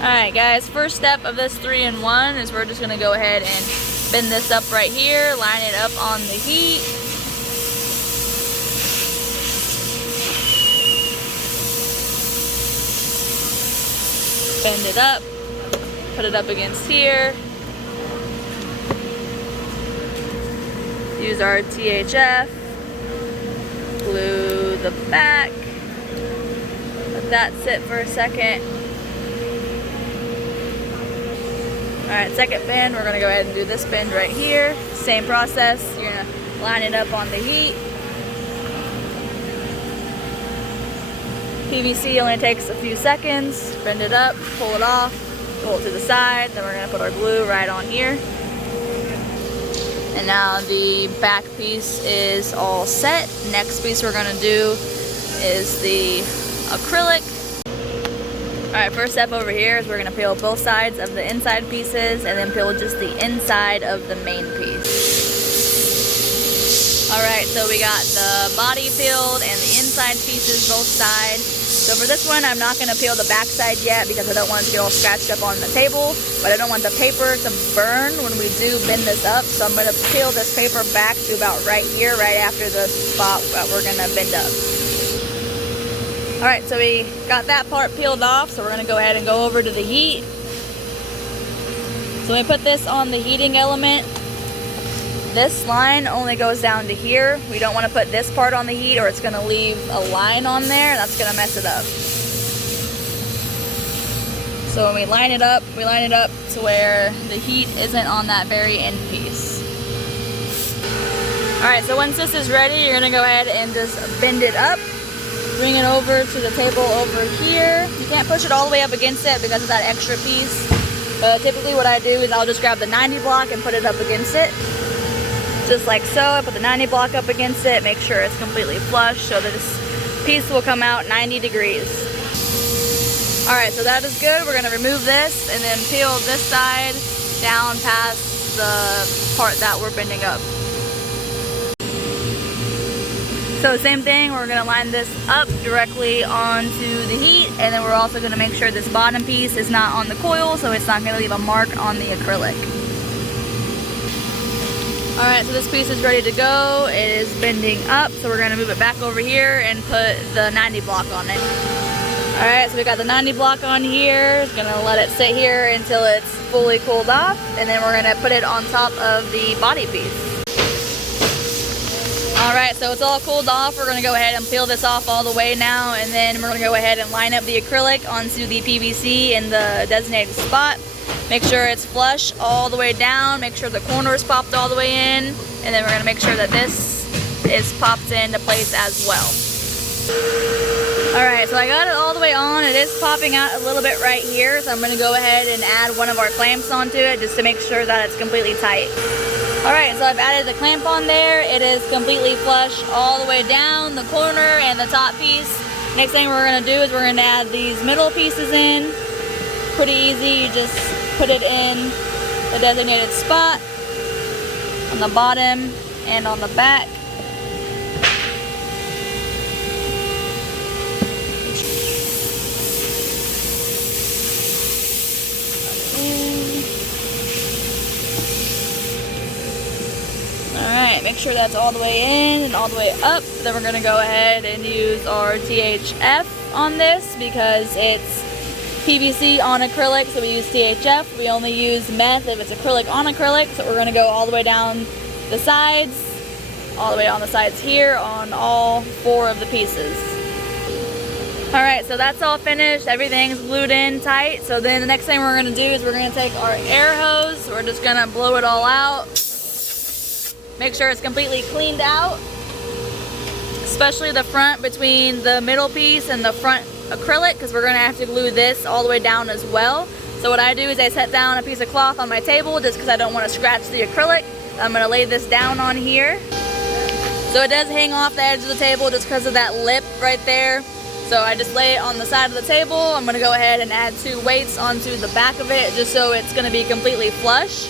Alright guys, first step of this 3-in-1 is we're just going to go ahead and bend this up right here, line it up on the heat. Bend it up, put it up against here. Use our THF, glue the back, let that sit for a second. Alright, second bend, we're going to go ahead and do this bend right here. Same process, you're going to line it up on the heat. PVC only takes a few seconds. Bend it up, pull it off, pull it to the side, then we're going to put our glue right on here. And now the back piece is all set. Next piece we're going to do is the acrylic. Alright, first step over here is we're going to peel both sides of the inside pieces and then peel just the inside of the main piece. Alright, so we got the body peeled and the inside pieces both sides. So for this one, I'm not going to peel the back side yet because I don't want it to get all scratched up on the table, but I don't want the paper to burn when we do bend this up. So I'm going to peel this paper back to about right here, right after the spot that we're going to bend up. Alright, so we got that part peeled off, so we're going to go ahead and go over to the heat. So when we put this on the heating element, this line only goes down to here. We don't want to put this part on the heat or it's going to leave a line on there and that's going to mess it up. So when we line it up to where the heat isn't on that very end piece. Alright, so once this is ready, you're going to go ahead and just bend it up. Bring it over to the table over here. You can't push it all the way up against it because of that extra piece. But typically what I do is I'll just grab the 90 block and put it up against it. Just like so. I put the 90 block up against it, make sure it's completely flush so that this piece will come out 90 degrees. Alright, so that is good. We're going to remove this and then peel this side down past the part that we're bending up. So same thing, we're going to line this up directly onto the heat, and then we're also going to make sure this bottom piece is not on the coil so it's not going to leave a mark on the acrylic. Alright, so this piece is ready to go. It is bending up, so we're going to move it back over here and put the 90 block on it. Alright, so we got the 90 block on here. It's going to let it sit here until it's fully cooled off, and then we're going to put it on top of the body piece. Alright, so it's all cooled off. We're going to go ahead and peel this off all the way now, and then we're going to go ahead and line up the acrylic onto the PVC in the designated spot. Make sure it's flush all the way down, make sure the corner is popped all the way in, and then we're going to make sure that this is popped into place as well. Alright, so I got it all the way on. It is popping out a little bit right here, so I'm going to go ahead and add one of our clamps onto it just to make sure that it's completely tight. Alright, so I've added the clamp on there. It is completely flush all the way down, the corner and the top piece. Next thing we're going to do is we're going to add these middle pieces in. Pretty easy, you just put it in the designated spot on the bottom and on the back. Alright, make sure that's all the way in and all the way up. Then we're going to go ahead and use our THF on this because it's PVC on acrylic, so we use THF. We only use meth if it's acrylic on acrylic, so we're going to go all the way down the sides, all the way on the sides here on all 4 of the pieces. Alright, so that's all finished. Everything's glued in tight. So then the next thing we're going to do is we're going to take our air hose. We're just going to blow it all out. Make sure it's completely cleaned out, especially the front between the middle piece and the front acrylic, because we're going to have to glue this all the way down as well. So what I do is I set down a piece of cloth on my table just because I don't want to scratch the acrylic. I'm going to lay this down on here. So it does hang off the edge of the table just because of that lip right there. So I just lay it on the side of the table. I'm going to go ahead and add 2 weights onto the back of it just so it's going to be completely flush.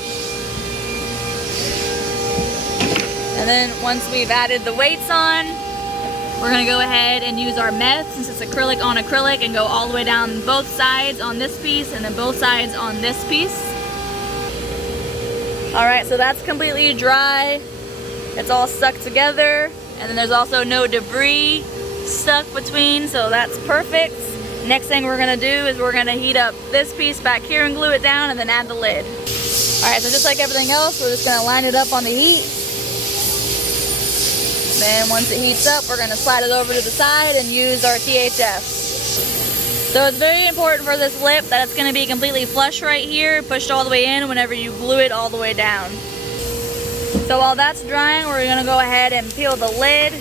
And then once we've added the weights on, we're gonna go ahead and use our meth since it's acrylic on acrylic and go all the way down both sides on this piece and then both sides on this piece. All right, so that's completely dry. It's all stuck together, and then there's also no debris stuck between, so that's perfect. Next thing we're gonna do is we're gonna heat up this piece back here and glue it down and then add the lid. All right, so just like everything else, we're just gonna line it up on the heat. Then once it heats up, we're gonna slide it over to the side and use our THF. So it's very important for this lip that it's gonna be completely flush right here, pushed all the way in whenever you glue it all the way down. So while that's drying, we're gonna go ahead and peel the lid.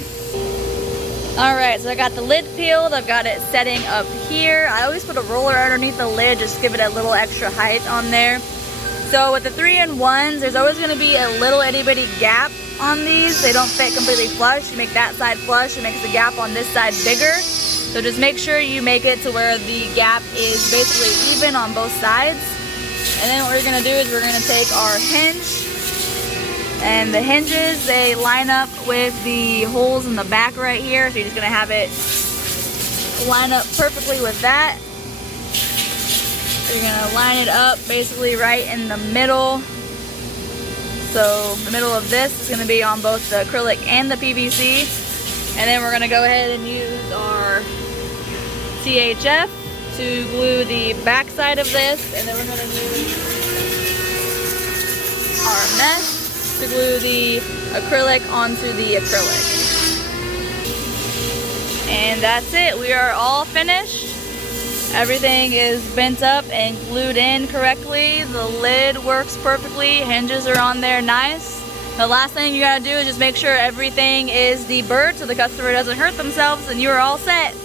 All right, so I got the lid peeled. I've got it setting up here. I always put a roller underneath the lid, just to give it a little extra height on there. So with the 3-in-1s, there's always gonna be a little itty bitty gap on these. They don't fit completely flush. You make that side flush, it makes the gap on this side bigger. So just make sure you make it to where the gap is basically even on both sides. And then what we're gonna do is we're gonna take our hinge, and the hinges, they line up with the holes in the back right here. So you're just gonna have it line up perfectly with that. So you're gonna line it up basically right in the middle. So the middle of this is gonna be on both the acrylic and the PVC. And then we're gonna go ahead and use our THF to glue the back side of this. And then we're gonna use our mesh to glue the acrylic onto the acrylic. And that's it, we are all finished. Everything is bent up and glued in correctly. The lid works perfectly, hinges are on there nice. The last thing you gotta do is just make sure everything is deburred so the customer doesn't hurt themselves, and you're all set.